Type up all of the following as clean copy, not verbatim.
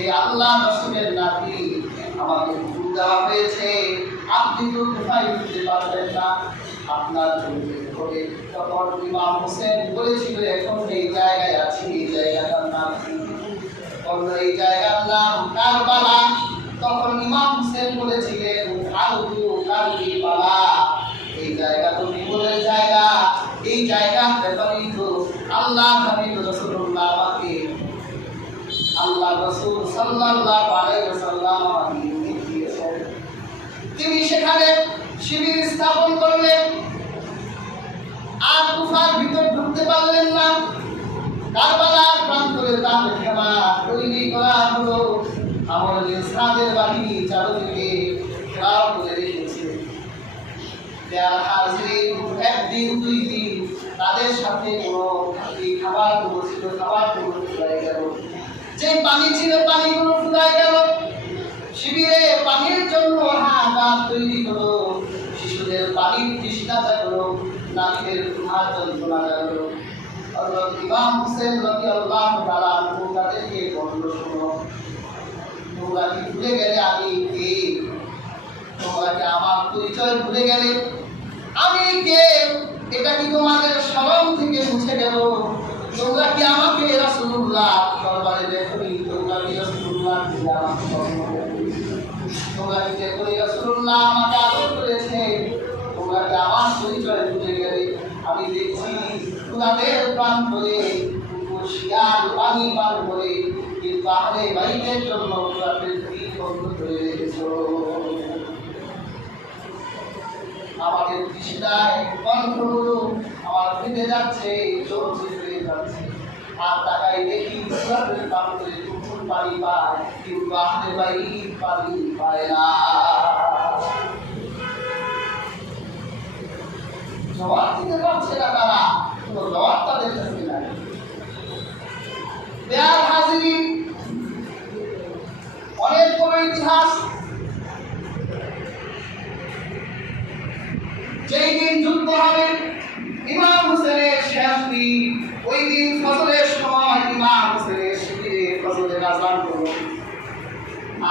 যে আল্লাহ রাসূলের নাতি আমাকে হুকুম দেওয়া হয়েছে, আপনি তো কোথায় উঠতে পারবেন না, আপনার করে তখন ইমাম হোসেন বলেছিল এখন এই জায়গায় আছি, এই জায়গাটার নাম বলল এই জায়গার নাম কারবালা। তখন ইমাম হোসেন বলেছিলেন কারবালা, এই জায়গা তো বিপদের জায়গা, এই জায়গার ব্যাপারেই তো আল্লাহ নবী রাসূলুল্লাহ আমাকে আল্লাহ রাসূল সাল্লাল্লাহু আলাইহি ওয়াসাল্লাম আমাকে দিয়েছেন। তিনি সেখানে শিবির স্থাপন করলেন, আর কুফার ভিতর ঢুকতে পারলেন না। কারবালার প্রান্তরে তার খেমা তৈরি করা হলো, আমার ইসরাদের বাহিনী চারদিকে ঘেরাও করে রেখেছে। একদিন দুই দিন তাদের সাথে কোনো খাবার ছিল, খাবারগুলো ফুরাই গেল, যে পানি ছিল পানিগুলো ফুরাই গেল। শিবিরে পানির জন্য হাহাকার তৈরি হলো, শিশুদের পানির তৃষ্ণাটা হলো, নারীদের ক্ষুধার যন্ত্রণা গেল। ইমাম হোসেন রাদিয়াল্লাহু তাআলা আনহু তাদেরকে বলল, শোনো, তোমরা কি ভুলে গেলে আমি কে? তোমরা কি আমার পরিচয় ভুলে গেলে? আমি কে এটা কি তোমাদের স্মরণ থেকে মুছে গেল? তোমরা কি আমাকে রাসূলুল্লাহ দরবারে দেখনি? তোমরা কি রাসূলুল্লাহ আমাকে তোমরা কি দেখনি রাসূলুল্লাহ আমাকে আদর করেছে? তোমরা কি আমার পরিচয় ভুলে গেলে? আমি দেখছি তোমাদের প্রাণ করে শিয়াল পানি পান করে কিন্তু আহলে বাইতের জন্য তোমাদের দিন বন্ধ করে রেখেছো। আমাদের তৃষ্ণায় কণ্ঠগুলো আমার ফেটে যাচ্ছে, চোখ ছিটে যাচ্ছে, আর তাকাই দেখি তোমাদের প্রাণ করে টুকুর পানি পায়, কিন্তু আহলে বাইত পানি পায় না। জবাব দিতে পারছে না তারা, কোনো জবাব তাদের কাছে নাই। প্রিয় হাজিরিন, অনেক বড় ইতিহাস। যেই দিন যুদ্ধ হবে, ইমাম হোসেনের শেষ দিন, ওই দিন ফজরের সময় ইমাম হোসেনের শিবিরে ফজরের আযান হলো,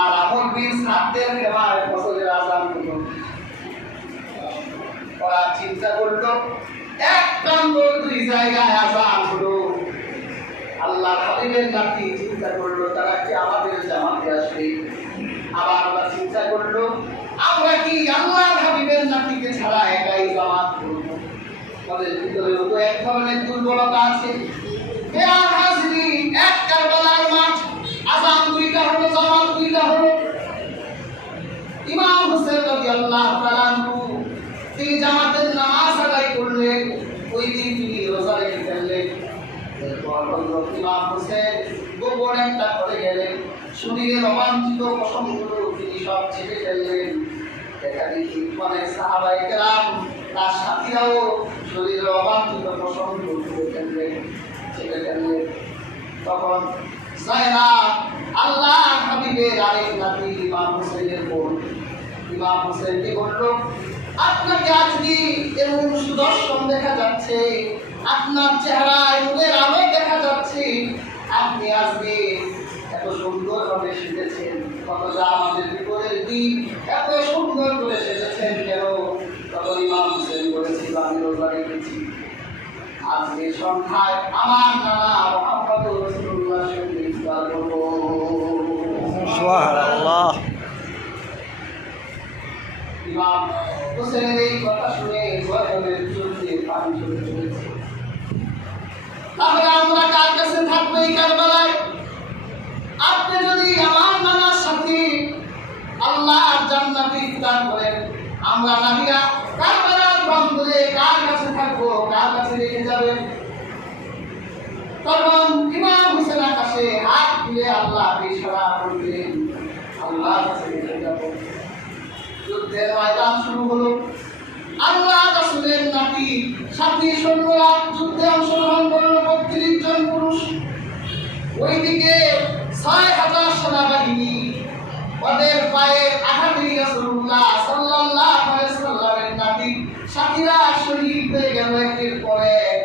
আর আমর বিন সাদদের খেমায় ফজরের আযান হলো। ওরা চিন্তা করলো, এক প্রান্ত দুই জায়গায় আযান হলো। আল্লাহ হাবিবের নাতি চিন্তা করলো, তারা কি আমাদের জামাতে আসবে? আবার ওরা চিন্তা করলো, আমরা কি আল্লাহ হাবিবের নাতিকে ছাড়া একাই জামাত করবো? তাদের ভিতরে তো এক ধরনের দুর্বলতা আছে। এক কারবালার মাঠ, আযান দুইটা হলো, জামাত দুইটা হলো। ইমাম হোসেন রাদিয়াল্লাহু তাআলা আনহু তিনি জামাতের নামাজ আদায় করলেন, ওই দিন তিনি রোজা রেখে ফেললেন। এরপর ইমাম হোসেন গোপন একটা করে গেলেন, শরীরের রোমাঞ্চিত পশমগুলো তিনি সব ছেড়ে ফেললেন। দেখা দেখি অনেক সাহাবায়ে কেরাম তার সাথীরাও শরীরের রোমাঞ্চিত পশমগুলো ছেড়ে ফেললেন। তখন যায়নাব আল্লাহ হাবিবের আরেক নাতি ইমাম হোসেনের বোন, ইমাম হোসেনকে বলল, আপনাকে আজকে এমন সুদর্শন দেখা যাচ্ছে, আপনার চেহারায় নূরের আলো দেখা যাচ্ছে, আপনি আজকে এত সুন্দর ভাবে সেজেছেন, অথচ আমাদের বিপদের দিন এত সুন্দর করে সেজেছেন কেন? তখন ইমাম হোসেন বলেছিল, আমি রোজা রেখেছি, আজকে সন্ধ্যায় আমার নানা মুহাম্মদ রাসূলুল্লাহর সঙ্গে ইফতার করব। সুবহানাল্লাহ। ইমাম হোসেনের এই কথা শুনে গর্বের চোখে পানি চলে এসেছে। তাহলে আমরা কার কাছে থাকবো এই কারবালায়? আপনি যদি আমার নানার সাথে আল্লাহর জান্নাতে ইফতার করেন, আমরা নাবিরা কারবালার প্রান্তরে কার কাছে থাকবো, কার কাছে রেখে যাবেন? তখন ইমাম হোসেন আকাশে হাত তুলে আল্লাহকে ইশারা করলেন, আল্লাহর কাছে রেখে যাব। যুদ্ধের ময়দান শুরু হলো। আল্লাহ রাসূলের নাতি সাথী সৈন্যরা যুদ্ধে অংশগ্রহণ করলো, ৩২ জন পুরুষ। ওইদিকে ৬,০০০ সেনাবাহিনী, ওদের পায়ে আঘাতে রাসূলুল্লাহ সাল্লাল্লাহু আলাইহি ওয়াসাল্লামের নাতি সাথীরা শহীদ হয়ে গেল একের পর এক।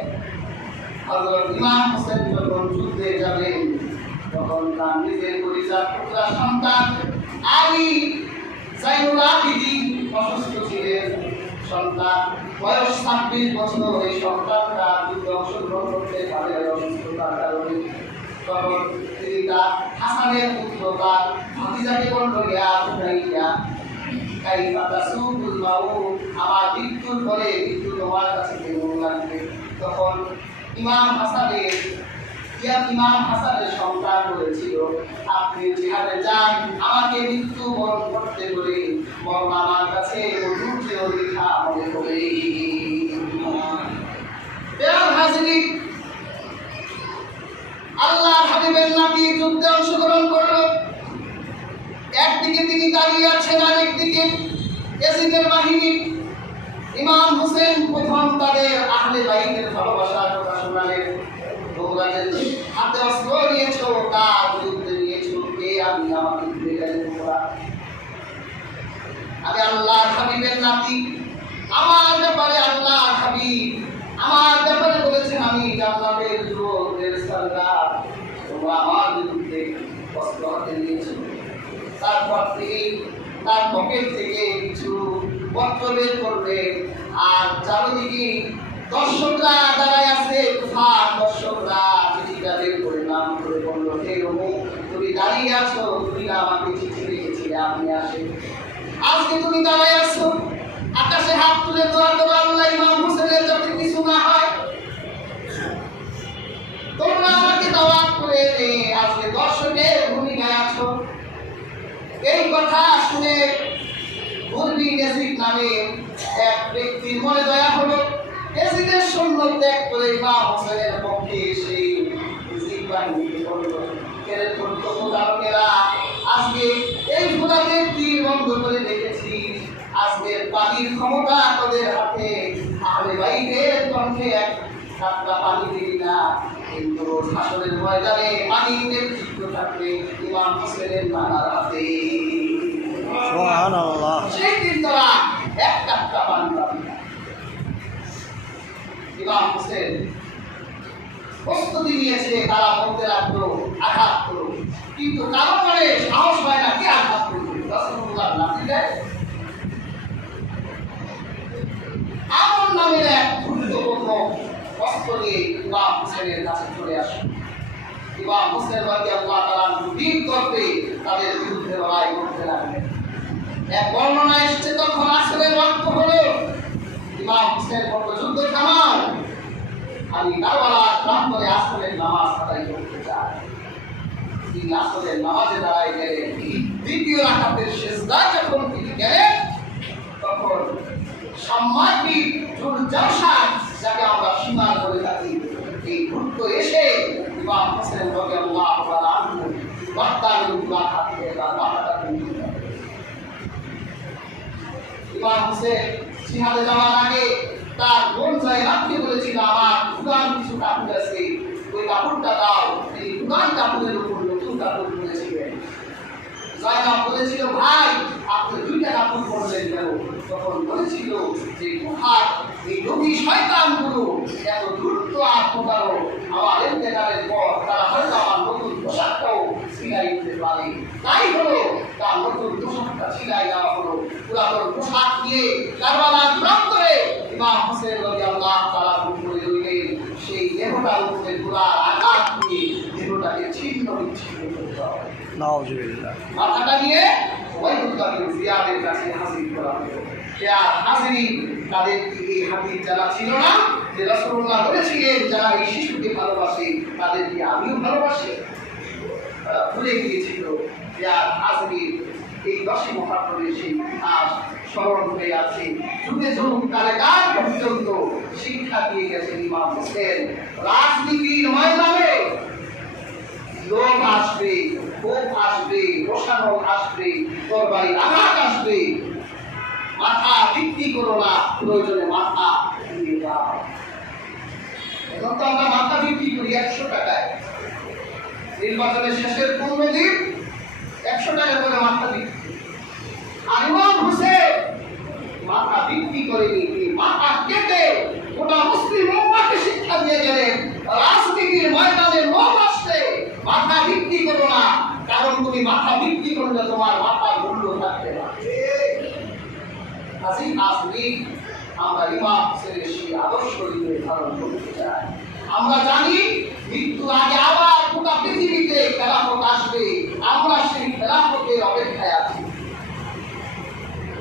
হযরত ইমাম হোসেন যখন যুদ্ধে যাবেন, তখন তার নিজের পরিচয় যার পুত্রা সন্তান আলী জাইনুল আবিদিন অসুস্থ ছিলেন, সন্তান বয়স 26 বছর। এই সন্তানটা যুদ্ধে অংশগ্রহণ করতে পারে অসুস্থতার কারণে। তখন তিনি তার হাসানের পুত্র তার ভাতিজাকে বলল, ইয়া বুনাইয়া কাইফা তাসুকুল মাউত, আমার মৃত্যুর পরে মৃত্যু তোমার কাছে কেমন লাগবে? তখন ইমাম হাসানের সন্তান বলেছিল, আপনি জিহাদে যান, আমাকে মৃত্যু বরণ করতে বলে মরণ আমার কাছে মধুর লেখা মনে হবে। আল্লাহ হাবিবের নাতি যুদ্ধে অংশগ্রহণ করল। একদিকে তিনি দাঁড়িয়ে আছেন, আরেকদিকে ইয়াজিদের বাহিনী। ইমাম হোসেন প্রথম তাদের আহলে বাইতের ভালোবাসার কথা শোনালেন। তোমরা যে হাতে অস্ত্র নিয়েছো, কার বিরুদ্ধে নিয়েছো, কে? আমি আমাকে ভুলে গেলেন তোমরা? আমি আল্লাহর হাবিবের নাতি, আমার ব্যাপারে আল্লাহর হাবিব আমার ব্যাপারে বলেছেন আমি জান্নাতের যুবকের সরদার, তোমরা আমার বিরুদ্ধে অস্ত্র হাতে নিয়েছো। তারপর থেকে তার পকেট থেকে কিছু পত্র বের করবে, আর চারিদিকে দর্শকরা দাঁড়ায় আছে, দর্শকরা চিঠিটা বের করে নাম করে বলল, হে অমুক, তুমি দাঁড়িয়ে আছো, তুমি আমাকে চিঠি লিখেছিলে, আপনি আসেন। আজকে তুমি দাঁড়ায় আছো, আকাশে হাত তুলে দোয়া করো, আল্লাহ ইমাম হোসেনের যাতে কিছু না হয়। তোমরা আমাকে দাওয়াত করে আজকে দর্শকের ভূমিকায় আছো। এই কথা শুনে মুরবি ইয়াজিদ নামে এক ব্যক্তির মনে দয়া হলো। ইয়াজিদের সৈন্য ত্যাগ করে ইমাম হোসেনের পক্ষে এসে ইয়াজিদ বাহিনীকে বলল, এর প্রত্যক্ষদারকেরা আজকে এই খোদাকে তীর বন্ধ করে রেখেছি, আজকের পানির ক্ষমতা তোদের হাতে, আহলে বাইতের কণ্ঠে এক কাতরা পানি দিবি না, কিন্তু হাসরের ময়দানে পানির নেতৃত্ব থাকবে ইমাম হোসেনের নানার হাতে। সুবহানাল্লাহ। সেই দিন তারা এক কাতরা পানি পাবে না। ইমাম হোসেন প্রস্তুতি নিয়েছে, তারা বলতে লাগলো আঘাত করো, কিন্তু কারো মনে সাহস হয় না, কে আঘাত করবে? রাসূলুল্লাহ লাঠি দেয়। আমর নামের এক গুরুত্বপূর্ণ অস্ত্র নিয়ে ইমাম হোসেনের কাছে চলে আসে। ইমাম হোসেন রাদিয়াল্লাহু তাআলা দিন করতে তাদের বিরুদ্ধে লড়াই করতে লাগলেন। এক বর্ণনা এসেছে, তখন আসরের ওয়াক্ত হলো। ইমাম হোসেন বলল, যুদ্ধ থামাও, আমি কারবালার প্রান্তরে আসরের নামাজ আদায় করতে চাই। তিনি আসরের নামাজে দাঁড়ায় গেলেন। দ্বিতীয় রাকাতের সিজদায় যখন তিনি গেলেন, তখন সম্মানিত জলসা, যাকে আমরা সীমা বলে থাকি, এই ভূত এসে ইমাম হোসেন রাদিয়াল্লাহু তাআলা আনহু মাথার উপর হাত দিয়ে তার মাথাটা তুলে দিলেন। ইমাম হোসেন জিহাদে যাওয়ার আগে তার বোন জায়নাবকে বলেছিল, আমার পুরান কিছু কাপড় আছে, ওই কাপড়টা দাও। তিনি পুরান কাপড়ের উপর নতুন কাপড় পরেছিলেন। জায়নাব বলেছিল, ভাই আপনি দুইটা কাপড় পরলেন কেন? তখন বলেছিল যে গুহার এই লোভী শয়তানগুলো এত দ্রুত আত্মকারক, আমার ইন্তেকালের পর তারা হয়তো আমার নতুন পোশাকটাও সিলাই দিতে পারে। তাই হলো তার নতুন পোশাকটা সিলাই দেওয়া হলো। পুরাতন পোশাক দিয়ে কারবালার প্রান্তরে ইমাম হোসেন রাদিয়াল্লাহু তাআলা উপরে রইলেন। সেই দেহটার উপরে গোলার আঘাত দিয়ে দেহটাকে ছিন্ন বিচ্ছিন্ন করতে হবে। নাউজুবিল্লাহ। মাথাটা নিয়ে ওয়াইদুল্লাহ জিয়াদের কাছে হাজির করা হলো। হাজিরিন, তাদের এই হাদিস যারা ছিল না, যে রাসূলুল্লাহ বলেছিলেন যারা এই শিশুকে ভালোবাসে তাদেরকে আমিও ভালোবাসি, ভুলে গিয়েছিল। হাজিরিন, এই 10 মুহাররমের সেই আজ স্মরণ হয়ে আছে। যুগে যুগ কালে কাল পর্যন্ত শিক্ষা দিয়ে গেছেন ইমাম হোসেন। রাজনীতির ময়দানে লোক আসবে, ক্ষোভ আসবে, রোষানল আসবে, তরবারির আঘাত আসবে, মাথা বিক্রি করো না, প্রয়োজনে মাথা দিয়ে দাও। এখন তো আমরা মাথা বিক্রি করি 100 টাকায়। নির্বাচনের শেষের 15 দিন 100 টাকা করে মাথা বিক্রি। আর ইমাম হোসেন মাথা বিক্রি করেনি, তিনি মাথা কেটে গোটা মুসলিম উম্মাহকে শিক্ষা দিয়ে গেলেন, রাজনীতির ময়দানে লোক আসছে, মাথা বিক্রি করো না, কারণ তুমি মাথা বিক্রি করলে তোমার মাথার মূল্য থাকবে না। আমরা ইমাম হুসেনের সেই আদর্শ ধারণ করতে চাই। আমরা জানি মৃত্যুর আগে আবার গোটা পৃথিবীতে খেলাফত আসবে, আমরা সেই খেলাফতের অপেক্ষায় আছি।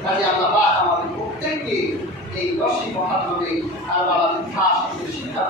কাজে আল্লাহ পাক আমাদের প্রত্যেককে এই 10ই মুহররমে কারবালার ইতিহাস শিক্ষা